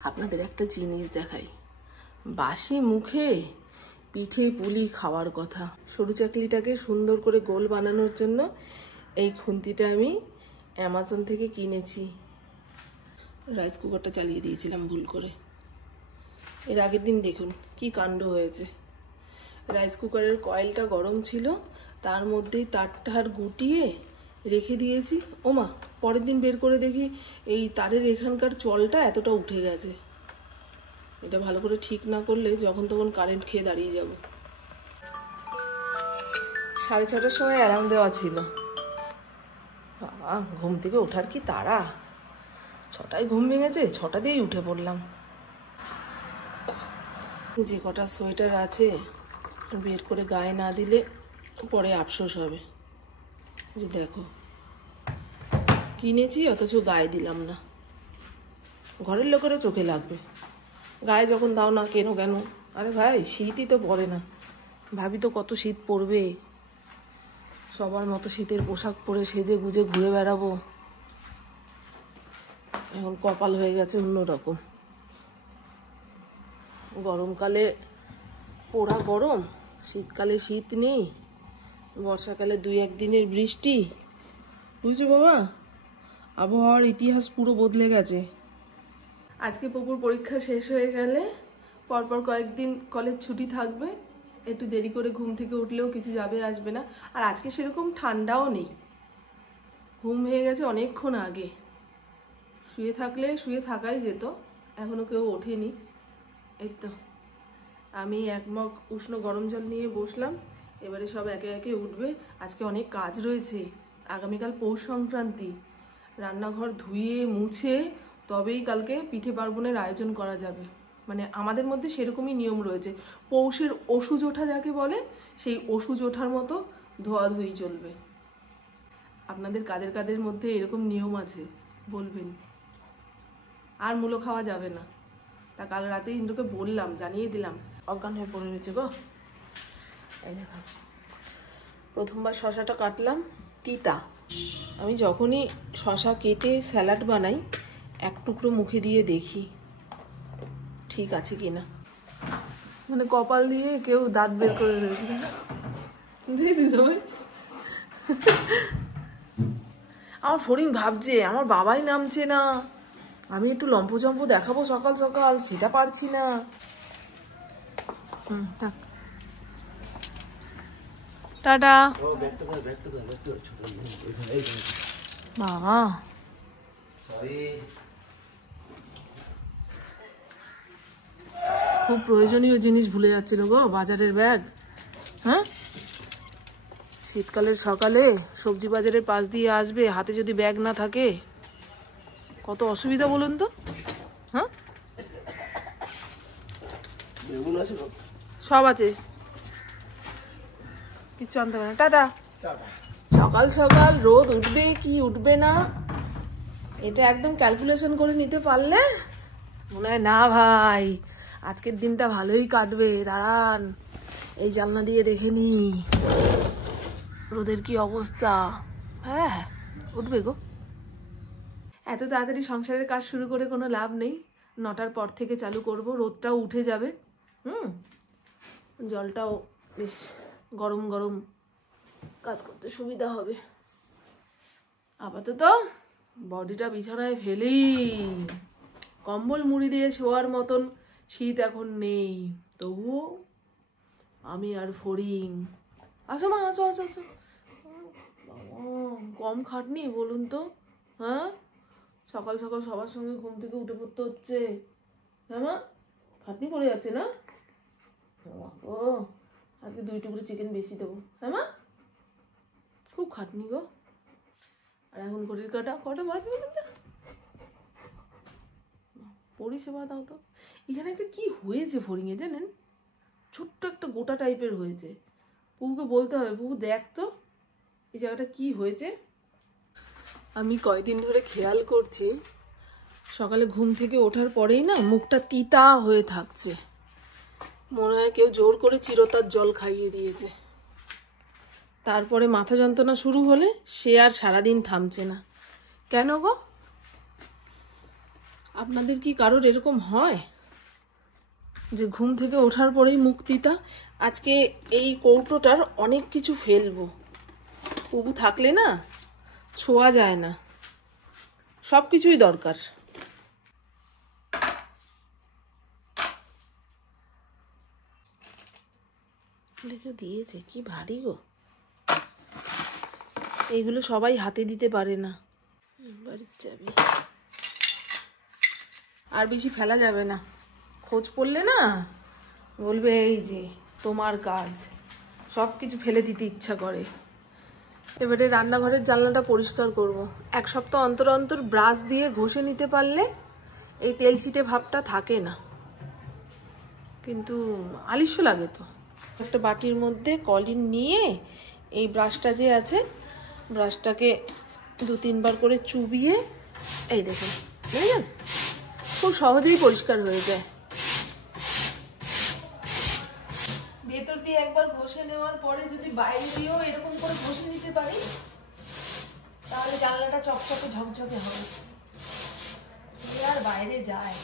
আপনাদের একটা জিনিস দেখাই, বাসি মুখে পিঠে পুলি খাওয়ার কথা। সরু চাকলিটাকে সুন্দর করে গোল বানানোর জন্য এই খুন্তিটা আমি অ্যামাজন থেকে কিনেছি। রাইস কুকারটা চালিয়ে দিয়েছিলাম ভুল করে। এর আগের দিন দেখুন কি কাণ্ড হয়েছে। রাইস কুকারের কয়েলটা গরম ছিল, তার মধ্যেই তারটার গুটিয়ে রেখে দিয়েছি। ওমা, পরের দিন বের করে দেখি এই তারের এখানকার চলটা এতটা উঠে গেছে। এটা ভালো করে ঠিক না করলে যখন তখন কারেন্ট খেয়ে দাঁড়িয়ে যাব। 6:30টার সময় অ্যালার্ম দেওয়া ছিল। বাবা, ঘুম থেকে ওঠার কি তাড়া! 6টায় ঘুম ভেঙেছে, 6টা দিয়েই উঠে পড়লাম। যে কটা সোয়েটার আছে বের করে গায়ে না দিলে পরে আফসোস হবে। যে দেখো, কিনেছি অথচ গায়ে দিলাম না। ঘরের লোকেরও চোখে লাগবে, গায়ে যখন দাও না কেন কেন। আরে ভাই, শীতই তো পড়ে না। ভাবি তো কত শীত পড়বে, সবার মতো শীতের পোশাক পরে সেজে গুজে ঘুরে বেড়াবো। এখন কপাল হয়ে গেছে অন্যরকম। গরমকালে পোড়া গরম, শীতকালে শীত নেই, বর্ষাকালে 2-1 দিনের বৃষ্টি। বুঝছো বাবা, আবহাওয়ার ইতিহাস পুরো বদলে গেছে। আজকে পপুর পরীক্ষা শেষ হয়ে গেলে পরপর কয়েকদিন কলেজ ছুটি থাকবে। একটু দেরি করে ঘুম থেকে উঠলেও কিছু যাবে আসবে না। আর আজকে সেরকম ঠান্ডাও নেই, ঘুম হয়ে গেছে অনেকক্ষণ আগে। শুয়ে থাকলে শুয়ে থাকাই যেত, এখনো কেউ ওঠেনি। এই তো আমি 1 মগ উষ্ণ গরম জল নিয়ে বসলাম, এবারে সব একে একে উঠবে। আজকে অনেক কাজ রয়েছে, আগামীকাল পৌষ সংক্রান্তি। রান্নাঘর ধুয়ে মুছে তবেই কালকে পিঠে পার্বণের আয়োজন করা যাবে। মানে আমাদের মধ্যে সেরকমই নিয়ম রয়েছে। পৌষের ওষুজ ওঠা যাকে বলে, সেই ওষুজ ওঠার মতো ধোয়াধুয়ি চলবে। আপনাদের কাদের কাদের মধ্যে এরকম নিয়ম আছে বলবেন। আর মূলো খাওয়া যাবে না, তা কাল রাতে ইন্দ্রকে বললাম, জানিয়ে দিলাম। অজ্ঞান হয়ে পড়ে রয়েছে গো। এই দেখুন, প্রথমবার শশাটা কাটলাম, তিতা। আমি যখনই শশা কেটে স্যালাড বানাই 1 টুকরো মুখে দিয়ে দেখি ঠিক আছে কিনা। মানে কপাল দিয়ে কেউ দাঁত বের করে রয়েছে। আমার ফড়িং ভাবছে আমার বাবাই নামছে না, আমি একটু লম্পচম্প দেখাবো সকাল সকাল, সেটা পারছি না। থাক, টাটা। বাবা, খুব প্রয়োজনীয় জিনিস ভুলে যাচ্ছিল গো, বাজারের ব্যাগ। হ্যাঁ, শীতকালের সকালে সবজি বাজারের পাশ দিয়ে আসবে, হাতে যদি ব্যাগ না থাকে কত অসুবিধা বলুন তো। হ্যাঁ, সব আছে, কিচ্ছু আনতে হবে না। টাটা। সকাল সকাল রোদ উঠবে কি উঠবে না এটা একদম ক্যালকুলেশন করে নিতে পারলে মনে হয় না ভাই আজকের দিনটা ভালোই কাটবে। দাঁড়ান, এই জানলা দিয়ে দেখে নি রোদের কি অবস্থা। হ্যাঁ, উঠবে গো। এত তাড়াতাড়ি সংসারের কাজ শুরু করে কোনো লাভ নেই, 9টার পর থেকে চালু করব। রোদটাও উঠে যাবে, জলটাও বেশ গরম গরম, কাজ করতে সুবিধা হবে। আপাতত বডিটা বিছানায় ফেলেই কম্বল মুড়ি দিয়ে শোয়ার মতন শীত এখন নেই। তবুও আমি আর ফড়িং, আসো মা, আসো আসো আসো। কম খাটনি বলুন তো। হ্যাঁ, সকাল সকাল সবার সঙ্গে ঘুম থেকে উঠে পড়তে হচ্ছে। হ্যাঁ মা, খাটনি পড়ে যাচ্ছে না? ও, আজকে 2 টুকরো চিকেন বেশি দেবো। হ্যাঁ মা, খুব খাটনি গো। আর এখন ঘড়ির কটা বাজে বলুন তো? পরিষেবা দাও তো। এখানে একটা কি হয়েছে ফড়িংয়ে জানেন, ছোট্ট একটা গোটা টাইপের হয়েছে। পুকুকে বলতে হবে, পুকু দেখ তো এই জায়গাটা কি হয়েছে। আমি কয়দিন ধরে খেয়াল করছি, সকালে ঘুম থেকে ওঠার পরেই না মুখটা তিতা হয়ে থাকছে। মনে হয় কেউ জোর করে চিরতার জল খাইয়ে দিয়েছে। তারপরে মাথা যন্ত্রণা শুরু হলে সে আর সারাদিন থামছে না। কেন গো? আপনাদের কি কারোর এরকম হয় যে ঘুম থেকে ওঠার পরেই মুক্তিটা? আজকে এই কৌটোটার অনেক কিছু ফেলবো, প্রভু থাকলে না ছোঁয়া যায় না, সব কিছুই দরকার। কেউ দিয়েছে, কি ভারী গো। এইগুলো সবাই হাতে দিতে পারে না। বাড়ির চাবি আর বেশি ফেলা যাবে না, খোঁজ পড়লে না বলবে এই যে তোমার কাজ, সব কিছু ফেলে দিতে ইচ্ছা করে। এবারে রান্নাঘরের জানলাটা পরিষ্কার করব। এক সপ্তাহ অন্তর অন্তর ব্রাশ দিয়ে ঘষে নিতে পারলে এই তেল ছিটে ভাবটা থাকে না, কিন্তু আলিস্য লাগে তো। একটা বাটির মধ্যে কলিন নিয়ে এই ব্রাশটা যে আছে, ব্রাশটাকে 2-3 বার করে চুবিয়ে, এই দেখুন বুঝলেন, খুব সহজেই পরিষ্কার হয়ে যায়। ভেতর দিয়ে একবার ঘষে নেওয়ার পরে যদি বাইরে দিয়েও এরকম করে ঘষে নিতে পারি, তাহলে জানলাটা চকচকে ঝকঝকে হবে। আর বাইরে যায়।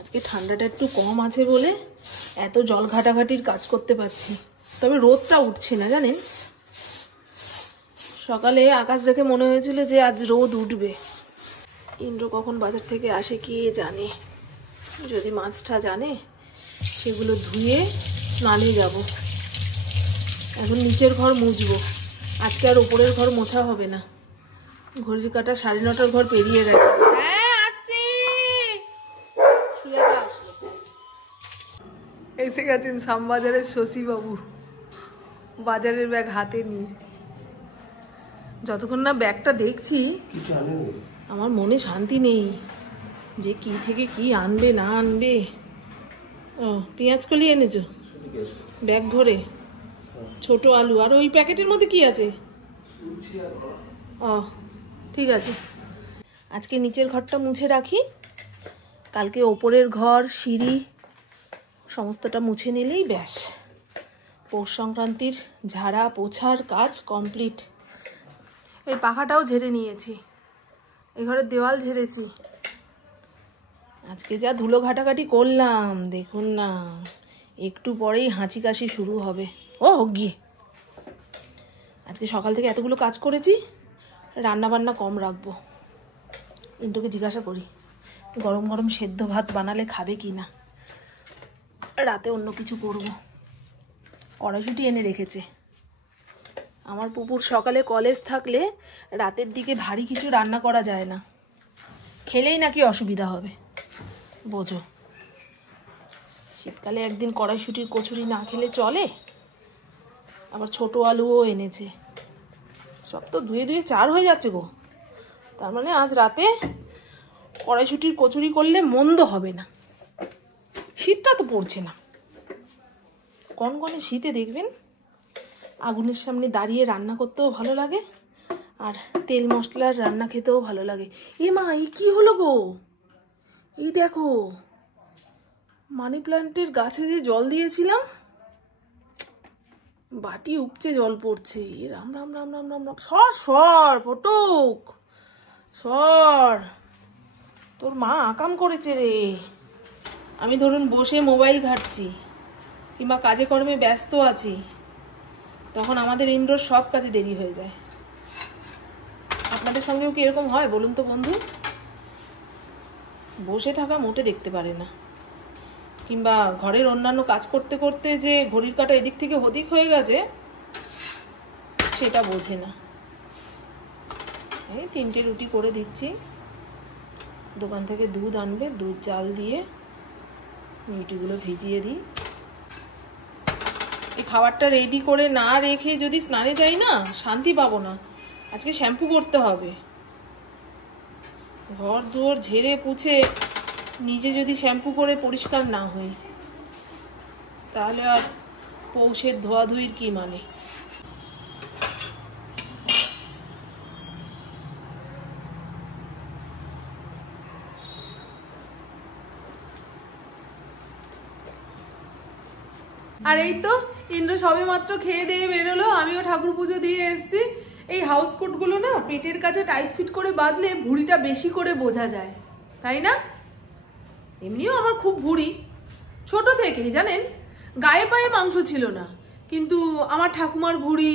আজকে ঠান্ডাটা একটু কম আছে বলে এত জল ঘাটাঘাটির কাজ করতে পারছি। তবে রোদটা উঠছে না জানেন। সকালে আকাশ দেখে মনে হয়েছিল যে আজ রোদ উঠবে। ইন্দ্র কখন বাজার থেকে আসে কে জানে। যদি মাছটা জানে, সেগুলো ধুয়ে স্নানে যাব। এখন নিচের ঘর মুছবো, আজকে আর ওপরের ঘর মোছা হবে না। ঘড়ির কাঁটা 9:30 ঘর পেরিয়ে গেছে। এসে গেছেন শ্যামবাজারের শশীবাবু, বাজারের ব্যাগ হাতে নিয়ে। যতক্ষণ না ব্যাগটা দেখছি আমার মনে শান্তি নেই যে কি থেকে কি আনবে না আনবে। ও পেঁয়াজ কলি এনেছো ব্যাগ ভরে, ছোট আলু, আর ওই প্যাকেটের মধ্যে কি আছে? ও ঠিক আছে, আজকে নিচের ঘরটা মুছে রাখি, কালকে ওপরের ঘর সিঁড়ি সমস্তটা মুছে নিলেই ব্যাস। পৌষ সংক্রান্তির ঝাড়া পোছার কাজ কমপ্লিট। এই পাখাটাও ঝেড়ে নিয়েছি, এই ঘরের দেওয়াল ঝেড়েছি। আজকে যা ধুলো ঘাটাঘাটি করলাম দেখুন না, একটু পরেই হাঁচি কাশি শুরু হবে। ও গিয়ে আজকে সকাল থেকে এতগুলো কাজ করেছি, রান্না বান্না কম রাখবো। ইন্টুকে জিজ্ঞাসা করি গরম গরম সেদ্ধ ভাত বানালে খাবে কি না। রাতে অন্য কিছু করব। কড়াইশুঁটি এনে রেখেছে। আমার পুপুর সকালে কলেজ থাকলে রাতের দিকে ভারী কিছু রান্না করা যায় না, খেলেই নাকি অসুবিধা হবে। বোঝো, শীতকালে একদিন কড়াইশুঁটির কচুরি না খেলে চলে। আবার ছোট আলুও এনেছে, সব তো ধুয়ে ধুয়ে 4 হয়ে যাচ্ছে গো। তার মানে আজ রাতে কড়াইশুঁটির কচুরি করলে মন্দ হবে না। শীতটা তো পড়ছে না, কনকনে শীতে দেখবেন আগুনের সামনে দাঁড়িয়ে রান্না করতেও ভালো লাগে, আর তেল মশলার রান্না খেতেও ভালো লাগে। এ মা, এই কি হলো গো? এই দেখো, মানি প্ল্যান্টের গাছে যে জল দিয়েছিলাম, বাটি উপচে জল পড়ছে। রাম রাম রাম রাম রাম রাম। সর সর ফটক, সর, তোর মা আকাম করেছে রে। আমি ধরুন বসে মোবাইল ঘাঁটছি কিংবা কাজে কর্মে ব্যস্ত আছি, তখন আমাদের ইন্দ্রর সব কাজে দেরি হয়ে যায়। আপনাদের সঙ্গেও কি এরকম হয় বলুন তো বন্ধু? বসে থাকা মোটে দেখতে পারে না, কিংবা ঘরের অন্যান্য কাজ করতে করতে যে ঘড়ির কাঁটা এদিক থেকে ওদিক হয়ে গেছে সেটা বোঝে না। এই 3টে রুটি করে দিচ্ছি, দোকান থেকে দুধ আনবে, দুধ চাল দিয়ে রুটিগুলো ভিজিয়ে দিই। এই খাবারটা রেডি করে না রেখে যদি স্নানে যাই না, শান্তি পাবো না। আজকে শ্যাম্পু করতে হবে। ঘর দুয়ার ঝেড়ে পুছে নিজে যদি শ্যাম্পু করে পরিষ্কার না হই, তাহলে আর পৌষের ধোয়াধুয়ির কি মানে। আর এই তো ইন্দ্র সবে মাত্র খেয়ে দিয়ে বেরোলো, আমিও ঠাকুর পুজো দিয়ে এসেছি। এই হাউস কোটগুলো না পেটের কাছে টাইট ফিট করে বাঁধলে ভুঁড়িটা বেশি করে বোঝা যায়, তাই না? এমনিও আমার খুব ভুঁড়ি ছোট থেকেই, জানেন, গায়ে পায়ে মাংস ছিল না, কিন্তু আমার ঠাকুমার ভুঁড়ি,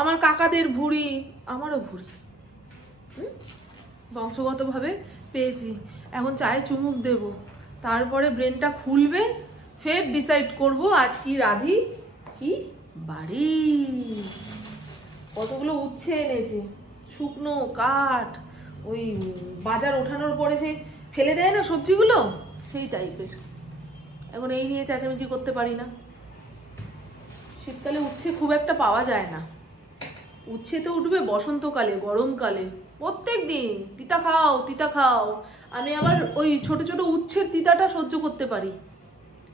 আমার কাকাদের ভুঁড়ি, আমারও ভুঁড়ি বংশগতভাবে পেয়েছি। এখন চায়ে চুমুক দেব, তারপরে ব্রেনটা খুলবে, ফের ডিসাইড করব আজ কি রাধি কি বাড়ি। কতগুলো উচ্ছে এনেছে, শুকনো কাঠ, ওই বাজার ওঠানোর পরে সেই ফেলে দেয় না সবজিগুলো, সেই টাইপের। এখন এই নিয়ে চেঁচামেচি করতে পারি না। শীতকালে উচ্ছে খুব একটা পাওয়া যায় না, উচ্ছে তো উঠবে বসন্তকালে, গরমকালে, প্রত্যেক দিন তিতা খাও তিতা খাও। আমি আবার ওই ছোট ছোট উচ্ছের তিতাটা সহ্য করতে পারি,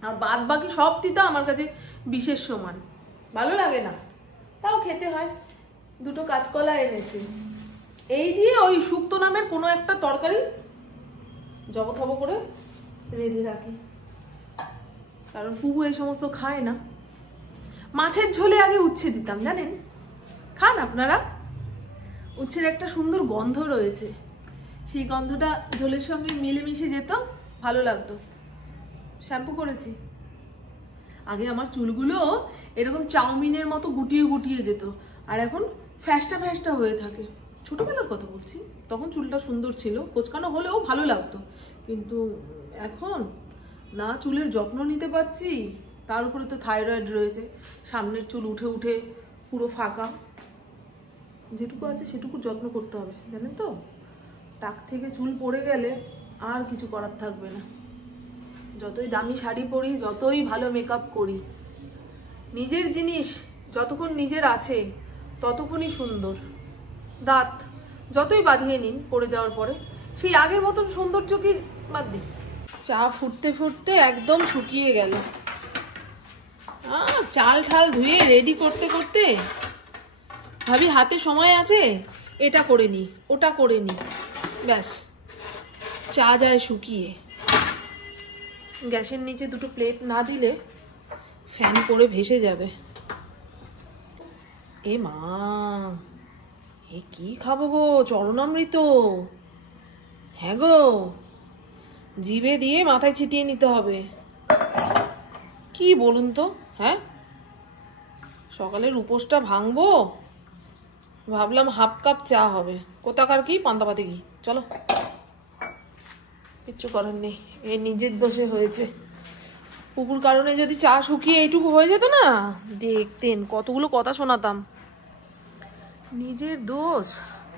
আর বাদ বাকি সব তিতা আমার কাছে বিশেষ সমান, ভালো লাগে না, তাও খেতে হয়। দুটো কাঁচকলা এনেছে, এই দিয়ে ওই শুক্তো নামের কোনো একটা তরকারি জবথব করে রেঁধে রাখি, কারণ পুবু এই সমস্ত খায় না। মাছের ঝোলে আগে উচ্ছে দিতাম, জানেন, খান আপনারা? উচ্ছের একটা সুন্দর গন্ধ রয়েছে, সেই গন্ধটা ঝোলের সঙ্গে মিলেমিশে যেত, ভালো লাগতো। শ্যাম্পু করেছি। আগে আমার চুলগুলো এরকম চাউমিনের মতো গুটিয়ে গুটিয়ে যেত, আর এখন ফ্যাসটা ফ্যাসটা হয়ে থাকে। ছোটবেলার কথা বলছি, তখন চুলটা সুন্দর ছিল, কোচকানো হলেও ভালো লাগতো, কিন্তু এখন না চুলের যত্ন নিতে পারছি, তার উপরে তো থাইরয়েড রয়েছে, সামনের চুল উঠে উঠে পুরো ফাঁকা। যেটুকু আছে সেটুকু যত্ন করতে হবে, জানেন তো? টাক থেকে চুল পড়ে গেলে আর কিছু করার থাকবে না। যতই দামি শাড়ি পরি, যতই ভালো মেকআপ করি, নিজের জিনিস যতক্ষণ নিজের আছে ততক্ষণই সুন্দর। দাঁত যতই বাঁধিয়ে নিন পড়ে যাওয়ার পরে, সেই আগের মতন সৌন্দর্য কি বাদ দিন। চা ফুটতে ফুটতে একদম শুকিয়ে গেল, চাল ঠাল ধুয়ে রেডি করতে করতে ভাবি হাতে সময় আছে, এটা করে নি ওটা করে নি, ব্যাস চা যায় শুকিয়ে। গ্যাসের নিচে দুটো প্লেট না দিলে ফ্যান করে ভেসে যাবে। এ মা, এ কি খাবো গো, চরণামৃত। হ্যাঁ গো, জিভে দিয়ে মাথায় ছিটিয়ে নিতে হবে। কি বলুন তো, হ্যাঁ, সকালের উপোসটা ভাঙবো, ভাবলাম হাফ কাপ চা হবে, কোথাকার কি পান্তাপাতি কি, চলো, কিচ্ছু করার নেই, এ নিজের দোষে হয়েছে। পুকুর কারণে যদি চা শুকিয়ে এইটুকু হয়ে যেত না, দেখতেন কতগুলো কথা শোনাতাম। নিজের দোষ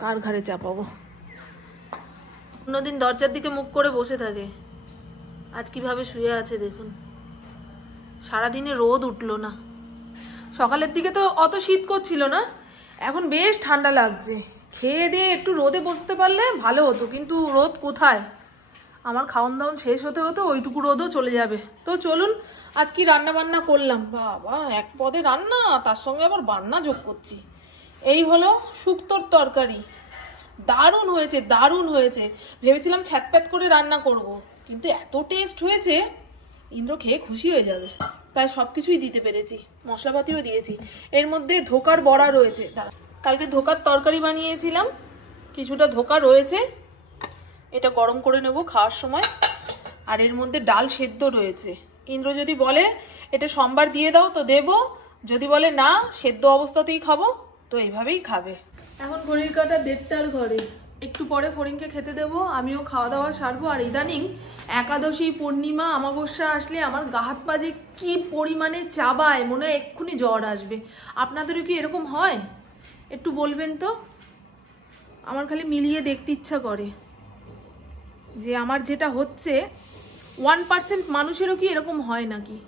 কার ঘাড়ে চাপাবো। অন্যদিন দরজার দিকে মুখ করে বসে থাকে, আজ কিভাবে শুয়ে আছে দেখুন। সারাদিনে রোদ উঠলো না, সকালের দিকে তো অত শীত করছিল না, এখন বেশ ঠান্ডা লাগছে। খেয়ে দিয়ে একটু রোদে বসতে পারলে ভালো হতো, কিন্তু রোদ কোথায়, আমার খাওয়ান দাওয়ান শেষ হতে হতে ওইটুকু রোদও চলে যাবে। তো চলুন আজ কি রান্না বান্না করলাম। বাবা, এক পদে রান্না, তার সঙ্গে আবার বান্না যোগ করছি। এই হলো শুক্তোর তরকারি, দারুণ হয়েছে দারুণ হয়েছে। ভেবেছিলাম ছ্যাঁতপ্যাত করে রান্না করব, কিন্তু এত টেস্ট হয়েছে, ইন্দ্র খেয়ে খুশি হয়ে যাবে। প্রায় সব কিছুই দিতে পেরেছি, মশলাপাতিও দিয়েছি। এর মধ্যে ধোকার বড়া রয়েছে, কালকে ধোকার তরকারি বানিয়েছিলাম, কিছুটা ধোকা রয়েছে, এটা গরম করে নেব খাওয়ার সময়। আর এর মধ্যে ডাল সেদ্ধ রয়েছে। ইন্দ্র যদি বলে এটা সোমবার দিয়ে দাও তো দেব, যদি বলে না সেদ্ধ অবস্থাতেই খাবো তো এইভাবেই খাবে। এখন ঘড়ির কাঁটা 1:30টার ঘরে, একটু পরে ফড়িংকে খেতে দেবো, আমিও খাওয়া দাওয়া সারবো। আর ইদানিং একাদশী, পূর্ণিমা, অমাবস্যা আসলে আমার গা হাত পা যে কি পরিমাণে চাবায়, মনে হয় এক্ষুনি জ্বর আসবে। আপনাদেরও কি এরকম হয়? একটু বলবেন তো, আমার খালি মিলিয়ে দেখতে ইচ্ছা করে যে আমার যেটা হচ্ছে 1% মানুষেরও কি এরকম হয় নাকি।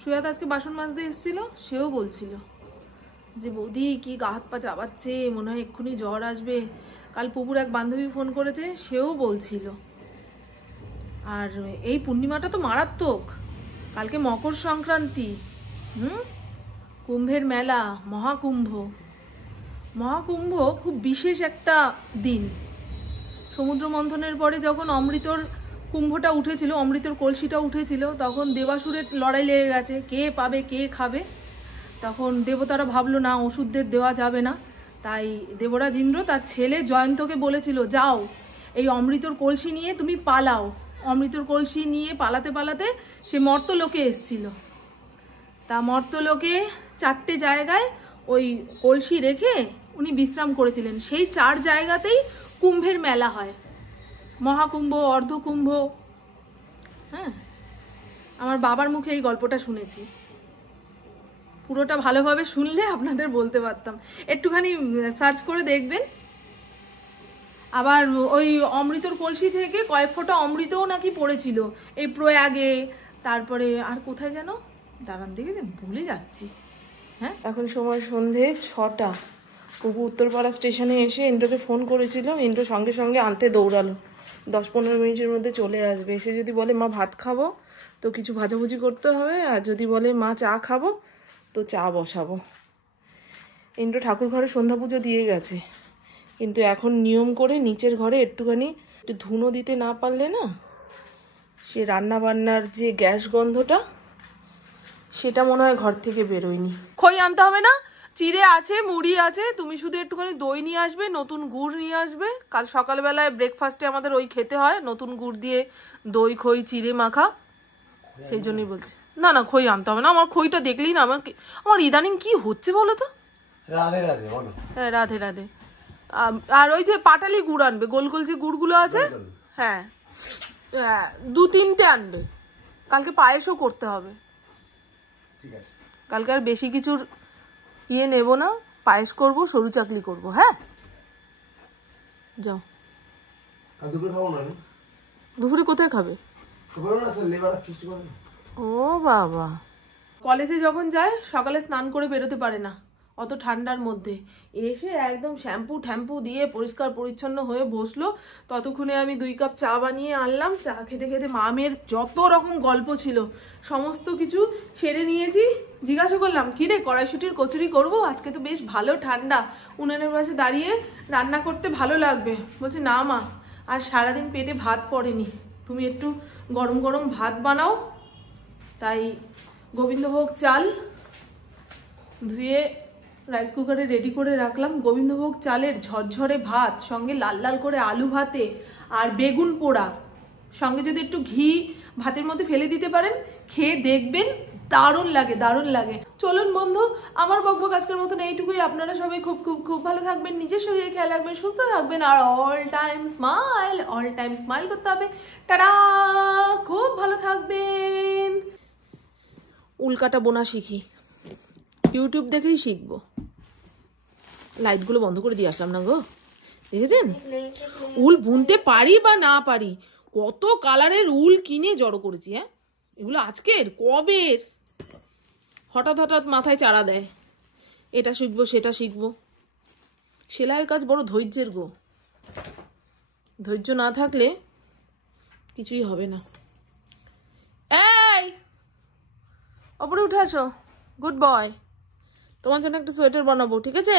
সুজাত আজকে বাসন মাজতে এসেছিল, সেও বলছিল যে বৌদি কি গা হাত পা চাবাচ্ছে, মনে হয় এক্ষুনি জ্বর আসবে। কাল পুকুর এক বান্ধবী ফোন করেছে, সেও বলছিল। আর এই পূর্ণিমাটা তো মারাত্মক, কালকে মকর সংক্রান্তি, কুম্ভের মেলা, মহাকুম্ভ। মহাকুম্ভ খুব বিশেষ একটা দিন। সমুদ্র মন্থনের পরে যখন অমৃতর কুম্ভটা উঠেছিল, অমৃতর কলসিটা উঠেছিল, তখন দেবাসুরের লড়াই লেগে গেছে, কে পাবে কে খাবে। তখন দেবতারা ভাবলো না, ওষুধদের দেওয়া যাবে না, তাই দেবরাজ ইন্দ্র তার ছেলে জয়ন্তকে বলেছিল, যাও এই অমৃতর কলসি নিয়ে তুমি পালাও। অমৃতর কলসি নিয়ে পালাতে পালাতে সে মর্তলোকে এসছিল। তা মর্তলোকে 4টে জায়গায় ওই কলসি রেখে উনি বিশ্রাম করেছিলেন। সেই 4 জায়গাতেই কুম্ভের মেলা হয়, মহাকুম্ভ, অর্ধকুম্ভ। হ্যাঁ, আমার বাবার মুখে এই গল্পটা শুনেছি। পুরোটা ভালোভাবে শুনলে আপনাদের বলতে পারতাম, একটুখানি সার্চ করে দেখবেন। আবার ওই অমৃতর কলসি থেকে কয়েক ফোঁটা অমৃতও নাকি পড়েছিল এই প্রয়াগে, তারপরে আর কোথায় যেন, দাঁড়ান দেখেছেন, ভুলে যাচ্ছি। হ্যাঁ, এখন সময় সন্ধে 6টা। কুকু উত্তরপাড়া স্টেশনে এসে ইন্দ্রকে ফোন করেছিল, ইন্দ্র সঙ্গে সঙ্গে আনতে দৌড়ালো। 10-15 মিনিটের মধ্যে চলে আসবে। এসে যদি বলে মা ভাত খাবো তো কিছু ভাজাভুজি করতে হবে, আর যদি বলে মা চা খাবো তো চা বসাবো। ইন্দ্র ঠাকুর ঘরে সন্ধ্যা পুজো দিয়ে গেছে, কিন্তু এখন নিয়ম করে নিচের ঘরে একটু ধুনো দিতে না পারলে না, সে রান্না বান্নার যে গ্যাস গন্ধটা সেটা মনে হয় ঘর থেকে বেরোয়নি। খই আনতে হবে না, চিড়ে আছে, মুড়ি আছে, তুমি শুধু একটুখানি দই নিয়ে আসবে, নতুন গুড় নিয়ে আসবে। কাল সকালবেলায় ব্রেকফাস্টে আমাদের ওই খেতে হয়, নতুন গুড় দিয়ে দই খই চিড়ে মাখা, সেই জন্যই বলছি। না না, খই আনতে হবে না, আমার খইটা দেখলেই না আমার ইদানিং কি হচ্ছে বলো তো। রাধে রাধে বলো। হ্যাঁ, রাধে রাধে। আর ওই যে পাটালি গুড় আনবে, গোল গোল যে গুড়গুলো আছে, হ্যাঁ 2-3টে আনবে। কালকে পায়েসও করতে হবে। ঠিক আছে, কালকে আর বেশি কিছুর নেব না, পায়েস করব, সরু চাকলি করব। হ্যাঁ, যাও। দুপুরে খাবো না। দুপুরে কোথায় খাবে? ও বাবা, কলেজে যখন যায় সকালে স্নান করে বেরোতে পারে না অত ঠান্ডার মধ্যে, এসে একদম শ্যাম্পু ট্যাম্পু দিয়ে পরিষ্কার পরিচ্ছন্ন হয়ে বসলো। ততক্ষণে আমি 2 কাপ চা বানিয়ে আনলাম। চা খেতে খেতে মামের যত রকম গল্প ছিল সমস্ত কিছু সেরে নিয়েছি। জিজ্ঞাসা করলাম, কিরে কড়াইশুটির কচুরি করব, আজকে তো বেশ ভালো ঠান্ডা, উনানের পাশে দাঁড়িয়ে রান্না করতে ভালো লাগবে। বলছে না মা, আর সারাদিন পেটে ভাত পড়েনি, তুমি একটু গরম গরম ভাত বানাও। তাই গোবিন্দভোগ চাল ধুয়ে রাইস কুকারে রেডি করে রাখলাম। গোবিন্দভোগ চালের ঝরঝরে ভাত, সঙ্গে লাল লাল করে আলু ভাতে আর বেগুন পোড়া, সঙ্গে যদি একটু ঘি ভাতের মধ্যে ফেলে দিতে পারেন, খেয়ে দেখবেন, দারুণ লাগে, দারুণ লাগে। চলুন বন্ধু, আমার বকবক আজকের মতন এইটুকুই। আপনারা সবাই খুব খুব খুব ভালো থাকবেন, নিজের শরীরে খেয়াল রাখবেন, সুস্থ থাকবেন, আর অল টাইম স্মাইল করতে হবে। টাটা, খুব ভালো থাকবেন। উল্কাটা বোনা শিখি, ইউটিউব দেখেই শিখবো। লাইটগুলো বন্ধ করে দিয়ে আসলাম না গো, দেখেছেন? উল বুনতে পারি বা না পারি, কত কালারের উল কিনে জড়ো করেছি। হ্যাঁ, এগুলো আজকের কবের, হঠাৎ হঠাৎ মাথায় চাড়া দেয়, এটা শিখবো সেটা শিখবো। সেলাইয়ের কাজ বড় ধৈর্যের গো, ধৈর্য না থাকলে কিছুই হবে না। এই ওপরে উঠে আসো, গুড বয়, তোমার জন্য একটা সোয়েটার বানাবো, ঠিক আছে?